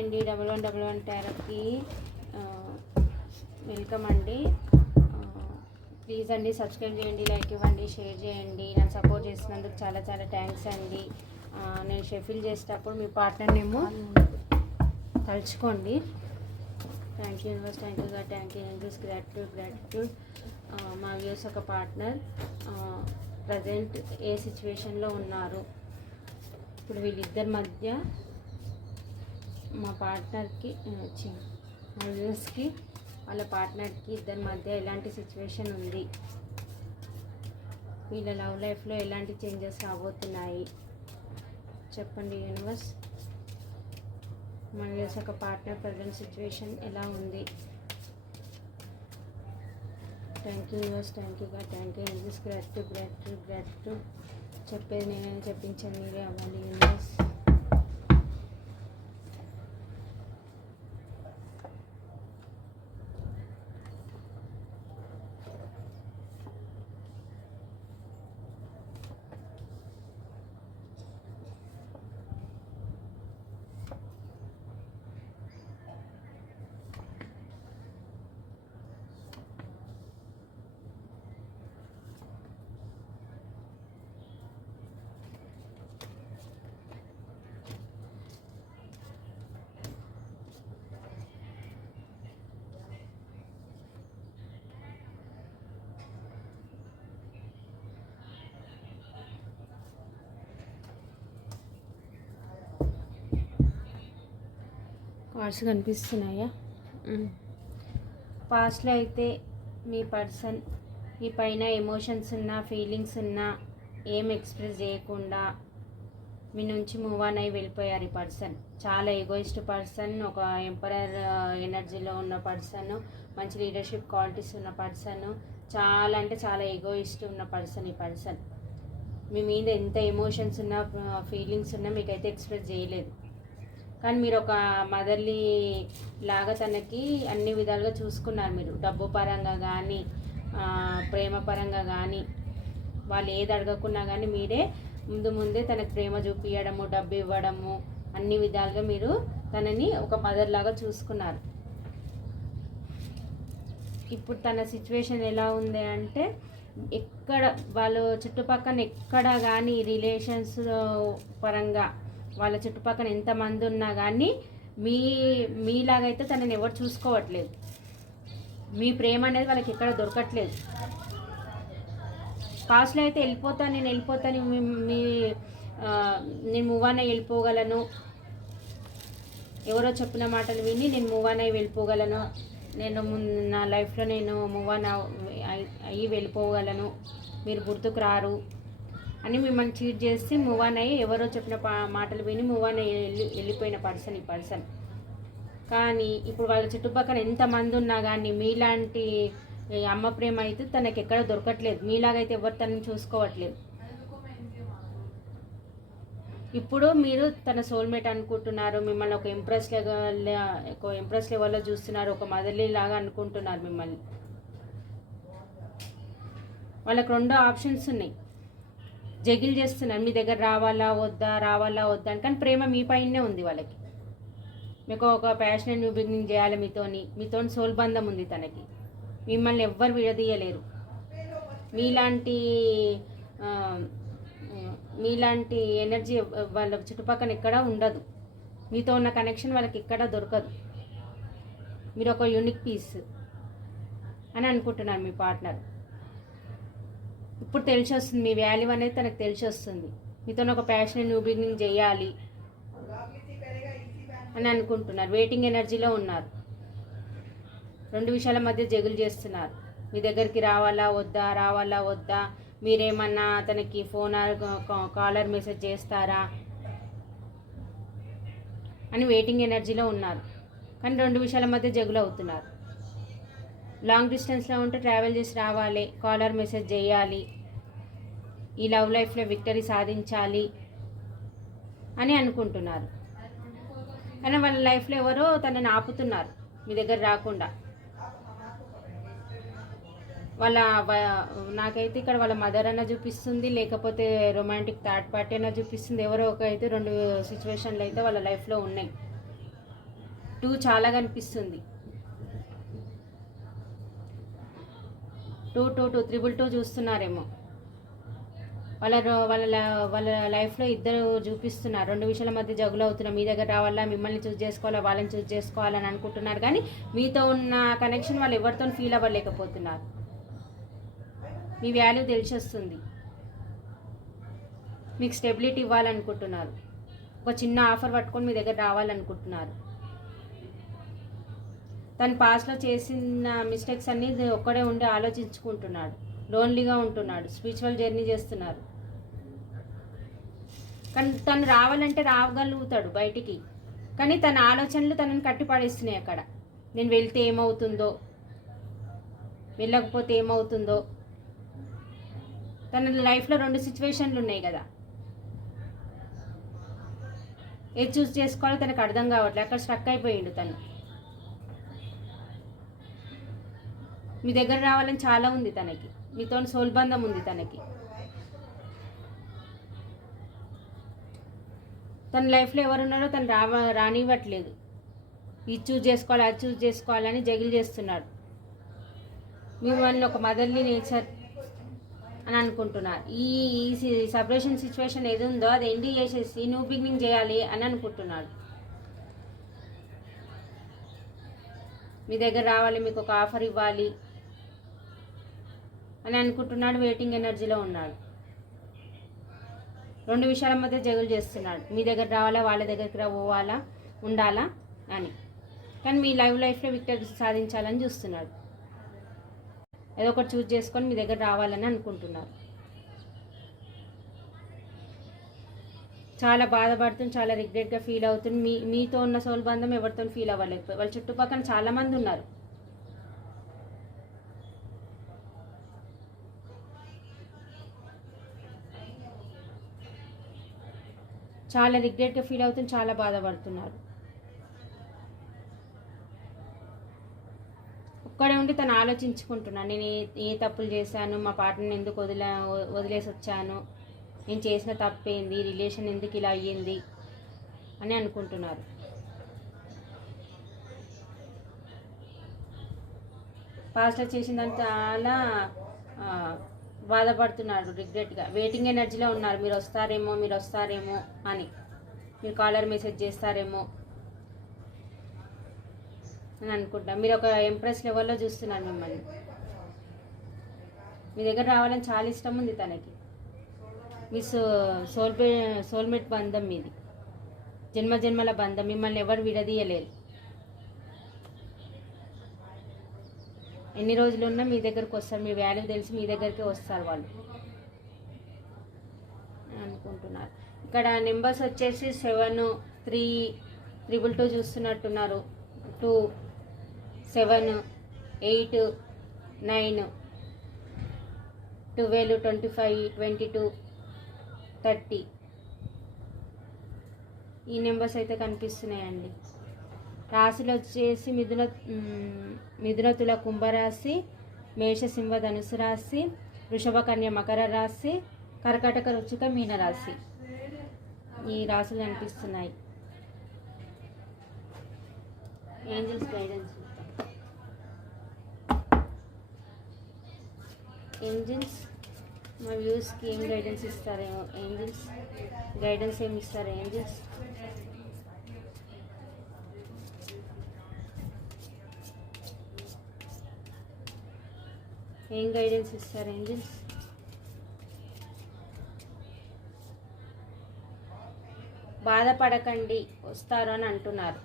అండి double one double one ట్యారప్కి welcome అండి. ప్లీజ్ అండి సబ్స్క్రైబ్ చేయండి లైక్ ఇవ్వండి షేర్ చేయండి. నన్ను సపోర్ట్ చేసినందుకు చాలా చాలా థ్యాంక్స్ అండి. నేను షెఫిల్ చేసేటప్పుడు మీ పార్ట్నర్ నేమో తలుచుకోండి. Thank you universe thank you గారు thank you universe gratitude gratitude మా వ్యూస్ ఒక పార్ట్నర్. ప్రజెంట్ ఏ సిచ్యువేషన్లో ఉన్నారు? ఇప్పుడు వీళ్ళిద్దరి మధ్య మా పార్ట్నర్కి మా వ్యూస్కి వాళ్ళ పార్ట్నర్కి ఇద్దరి మధ్య ఎలాంటి సిచ్యువేషన్ ఉంది? వీళ్ళ లవ్ లైఫ్లో ఎలాంటి చేంజెస్ రాబోతున్నాయి? చెప్పండి యూనివర్స్. మన వ్యూస్ ఒక పార్ట్నర్ ప్రజెంట్ సిచ్యువేషన్ ఎలా ఉంది? Thank you universe thank యూగా thank you universe. Gratitude gratitude gratitude చెప్పేది నేనే చెప్పించాను మీరే అవ్వాలి యూనివర్స్. కార్డ్స్ కనిపిస్తున్నాయా? పాస్ట్లో అయితే మీ పర్సన్ మీ పైన ఎమోషన్స్ ఉన్నా ఫీలింగ్స్ ఉన్నా ఏం ఎక్స్ప్రెస్ చేయకుండా మీ నుంచి మూవ్ ఆన్ అయి వెళ్ళిపోయారు ఈ పర్సన్. చాలా ఎగోయిస్ట్ పర్సన్ ఒక ఎంపరర్ ఎనర్జీలో ఉన్న పర్సన్ మంచి లీడర్షిప్ క్వాలిటీస్ ఉన్న పర్సన్ చాలా అంటే చాలా ఎగోయిస్ట్ ఉన్న పర్సన్ ఈ పర్సన్. మీ మీద ఎంత ఎమోషన్స్ ఉన్నా ఫీలింగ్స్ ఉన్నా మీకైతే ఎక్స్ప్రెస్ చేయలేదు. కానీ మీరు ఒక మదర్లీ లాగా తనకి అన్ని విధాలుగా చూసుకున్నారు మీరు. డబ్బు పరంగా కానీ ప్రేమ పరంగా కానీ వాళ్ళు ఏది అడగకున్నా కానీ మీరే ముందు ముందే తనకు ప్రేమ చూపించడము డబ్బు ఇవ్వడము అన్ని విధాలుగా మీరు తనని ఒక మదర్ లాగా చూసుకున్నారు. ఇప్పుడు తన సిచ్యువేషన్ ఎలా ఉంది అంటే ఎక్కడ వాళ్ళు చుట్టుపక్కల ఎక్కడ కానీ రిలేషన్స్ పరంగా వాళ్ళ చుట్టుపక్కల ఎంతమంది ఉన్నా కానీ మీ మీలాగైతే తనని ఎవరు చూసుకోవట్లేదు. మీ ప్రేమ అనేది వాళ్ళకి ఎక్కడ దొరకట్లేదు. కాస్ట్లో అయితే వెళ్ళిపోతాను నేను వెళ్ళిపోతాను మీ నేను మూవ్ అనే వెళ్ళిపోగలను. ఎవరో చెప్పిన మాటలు విని నేను మూవ్ అనే వెళ్ళిపోగలను. నేను నా లైఫ్లో నేను మూవ్ అన్ అయ్యి వెళ్ళిపోగలను. మీరు గుర్తుకు రారు. అని మిమ్మల్ని చీట్ చేసి మూవ్ ఆన్ అయ్యి ఎవరో చెప్పిన పా- మాటలు విని మూవ్ ఆన్ అయ్యి వెళ్ళి వెళ్ళిపోయిన పర్సన్ ఈ పర్సన్ కానీ ఇప్పుడు వాళ్ళ చుట్టుపక్కల ఎంతమంది ఉన్నా కానీ మీలాంటి అమ్మ ప్రేమ అయితే తనకి ఎక్కడ దొరకట్లేదు. మీలాగైతే ఎవరు తనని చూసుకోవట్లేదు. ఇప్పుడు మీరు తన సోల్మేట్ అనుకుంటున్నారు మిమ్మల్ని ఒక ఇంప్రెస్ లెవెల్ ఒక ఇంప్రెస్ లెవెల్లో చూస్తున్నారు ఒక మదర్లీ లాగా అనుకుంటున్నారు మిమ్మల్ని. వాళ్ళకి రెండు ఆప్షన్స్ ఉన్నాయి. జగిల్ చేస్తున్నారు మీ దగ్గర రావాలా వద్దా రావాలా వద్దా అని. కానీ ప్రేమ మీ పైనే ఉంది వాళ్ళకి. మీకు ఒక ప్యాషనెట్ న్యూ బిగినింగ్ చేయాలి మీతోని. మీతో సోల్బంధం ఉంది తనకి. మిమ్మల్ని ఎవ్వరు విడదీయలేరు. మీలాంటి మీలాంటి ఎనర్జీ వాళ్ళ చుట్టుపక్కల ఎక్కడా ఉండదు. మీతో ఉన్న కనెక్షన్ వాళ్ళకి ఎక్కడా దొరకదు. మీరు ఒక యూనిక్ పీస్ అని అనుకుంటున్నారు మీ పార్ట్నర్ ఇప్పుడు తెలిసి వస్తుంది మీ వాల్యూ అనేది తనకు తెలిసి వస్తుంది మీతో ఒక ప్యాషన్ న్యూ బిగినింగ్ చేయాలి అని అనుకుంటున్నారు. వెయిటింగ్ ఎనర్జీలో ఉన్నారు. రెండు విషయాల మధ్య జగులు చేస్తున్నారు. మీ దగ్గరికి రావాలా వద్దా రావాలా వద్దా? మీరేమన్నా అతనికి ఫోన్ కాలర్ మెసేజ్ చేస్తారా? అని వెయిటింగ్ ఎనర్జీలో ఉన్నారు. కానీ రెండు విషయాల మధ్య జగులు అవుతున్నారు. లాంగ్ డిస్టెన్స్లో ఉంటే ట్రావెల్ చేసి రావాలి కాలర్ మెసేజ్ చేయాలి. ఈ లవ్ లైఫ్లో విక్టరీ సాధించాలి అని అనుకుంటున్నారు. కానీ వాళ్ళ లైఫ్లో ఎవరో తనని ఆపుతున్నారు మీ దగ్గర రాకుండా. వాళ్ళ నాకైతే ఇక్కడ వాళ్ళ మదర్ అన్న చూపిస్తుంది లేకపోతే రొమాంటిక్ థర్డ్ పార్టీ అన్న చూపిస్తుంది. ఎవరో ఒక అయితే రెండు సిచ్యువేషన్లు అయితే వాళ్ళ లైఫ్లో ఉన్నాయి. టూ చాలా కనిపిస్తుంది. Two two two triple two చూస్తున్నారేమో. వాళ్ళ వాళ్ళ వాళ్ళ లైఫ్లో ఇద్దరు చూపిస్తున్నారు. రెండు విషయాల మధ్య జగులు అవుతున్నారు మీ దగ్గర రావాలా? మిమ్మల్ని చూస్ చేసుకోవాలా? వాళ్ళని చూస్ చేసుకోవాలని అనుకుంటున్నారు. కానీ మీతో ఉన్న కనెక్షన్ వాళ్ళు ఎవరితో ఫీల్ అవ్వలేకపోతున్నారు. మీ వాల్యూ తెలిసొస్తుంది. మీకు స్టెబిలిటీ ఇవ్వాలనుకుంటున్నారు. ఒక చిన్న ఆఫర్ పట్టుకొని మీ దగ్గర రావాలనుకుంటున్నారు. తను పాస్ట్లో చేసిన మిస్టేక్స్ అన్నీ ఒక్కడే ఉండి ఆలోచించుకుంటున్నాడు. లోన్లీగా ఉంటున్నాడు. స్పిరిచువల్ జర్నీ చేస్తున్నారు. కానీ తను రావాలంటే రాగలుగుతాడు బయటికి. కానీ తన ఆలోచనలు తనని కట్టిపడేస్తున్నాయి అక్కడ. నేను వెళ్తే ఏమవుతుందో వెళ్ళకపోతే ఏమవుతుందో. తన లైఫ్లో రెండు సిచ్యువేషన్లు ఉన్నాయి కదా. ఏది చూస్ చేసుకోవాలో తనకు అర్థం కావట్లేదు అక్కడ స్ట్రక్ అయిపోయిండు తను. మీ దగ్గర రావాలని చాలా ఉంది తనకి. మీతో సోల్బంధం ఉంది తనకి. తన లైఫ్లో ఎవరున్నారో తను రావ రానివ్వట్లేదు. ఇది చూజ్ చేసుకోవాలి అది చూజ్ చేసుకోవాలని జగిల్ చేస్తున్నాడు. మిమ్మల్ని ఒక మదర్లీ నేచర్ అని అనుకుంటున్నారు. ఈ ఈ సపరేషన్ సిచ్యువేషన్ ఏది ఉందో అది ఎండ్ చేసేసి న్యూ బిగినింగ్ చేయాలి అని అనుకుంటున్నాడు. మీ దగ్గర రావాలి మీకు ఒక ఆఫర్ ఇవ్వాలి అని అనుకుంటున్నాడు వెయిటింగ్ ఎనర్జీలో ఉన్నాడు. రెండు విషయాల మధ్య జగులు చేస్తున్నాడు. మీ దగ్గర రావాలా? వాళ్ళ దగ్గరికి రా పోవాలా? ఉండాలా? అని. కానీ మీ లైవ్ లైఫ్లో విక్టరీ సాధించాలని చూస్తున్నాడు. ఏదో ఒకటి చూస్ చేసుకొని మీ దగ్గర రావాలని అనుకుంటున్నారు. చాలా బాధపడుతుంది చాలా రిగ్రెట్గా ఫీల్ అవుతుంది. మీ మీతో ఉన్న సోల్ బంధం ఎవరితో ఫీల్ అవ్వలేకపోయి వాళ్ళ చుట్టుపక్కల చాలామంది ఉన్నారు. చాలా రిగ్రెట్గా ఫీల్ అవుతుంది చాలా బాధపడుతున్నారు. ఒక్కడే ఉండి తను ఆలోచించుకుంటున్నాను నేను ఏ తప్పులు చేశాను మా పార్ట్నర్ని ఎందుకు వదిలే వదిలేసి వచ్చాను నేను చేసిన తప్పేంది రిలేషన్ ఎందుకు ఇలా అయ్యింది అని అనుకుంటున్నారు. పాస్టర్ చేసిన దాని చాలా బాధపడుతున్నాడు రిగ్రెట్గా వెయిటింగ్ ఎనర్జీలో ఉన్నారు. మీరు వస్తారేమో మీరు వస్తారేమో అని. మీరు కాలర్ మెసేజ్ చేస్తారేమో అని అనుకుంటా. మీరు ఒక ఎంప్రెస్ లెవెల్లో చూస్తున్నారు మిమ్మల్ని. మీ దగ్గర రావాలని చాలా ఇష్టం ఉంది తనకి. మీ సో సోల్మే సోల్మేట్ బంధం మీది. జన్మ జన్మల బంధం. మిమ్మల్ని ఎవరు విడదీయలేరు. ఎన్ని రోజులు ఉన్నా మీ దగ్గరకు వస్తారు మీ వాల్యూ తెలిసి మీ దగ్గరికి వస్తారు వాళ్ళు. అనుకుంటున్నారు. ఇక్కడ నెంబర్స్ వచ్చేసి seven three triple two చూస్తున్నట్టున్నారు. Two seven eight nine twelve twenty five twenty two thirty ఈ నెంబర్స్ అయితే కనిపిస్తున్నాయండి. రాశులు వచ్చేసి మిథున మిథునతుల మిథున తుల కుంభరాశి మేషసింహ ధనుసు రాశి వృషభ కన్య మకర రాశి కర్కాటక రుచిక మీన రాశి. ఈ రాశులు కనిపిస్తున్నాయి. Angels guidance angels? మా వ్యూస్కి ఏం గైడెన్స్ ఇస్తారేమో? ఏంజల్స్? గైడెన్స్ ఏమి ఇస్తారు? ఏంజల్స్? ఏం గైడెన్స్ ఇస్తారు ఏంజిల్స్ బాధపడకండి వస్తారు అని అంటున్నారు.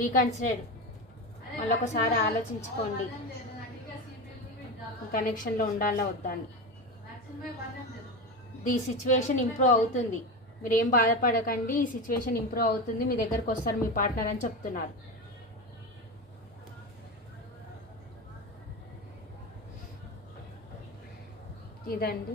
రీకన్సిడర్ మళ్ళొకసారి ఆలోచించుకోండి. కనెక్షన్లో ఉండాలా వద్దా అని. ఈ సిచ్యువేషన్ ఇంప్రూవ్ అవుతుంది. మీరేం బాధపడకండి ఈ సిచ్యువేషన్ ఇంప్రూవ్ అవుతుంది మీ దగ్గరకు వస్తారు మీ పార్ట్నర్ అని చెప్తున్నారు. ఇదండి.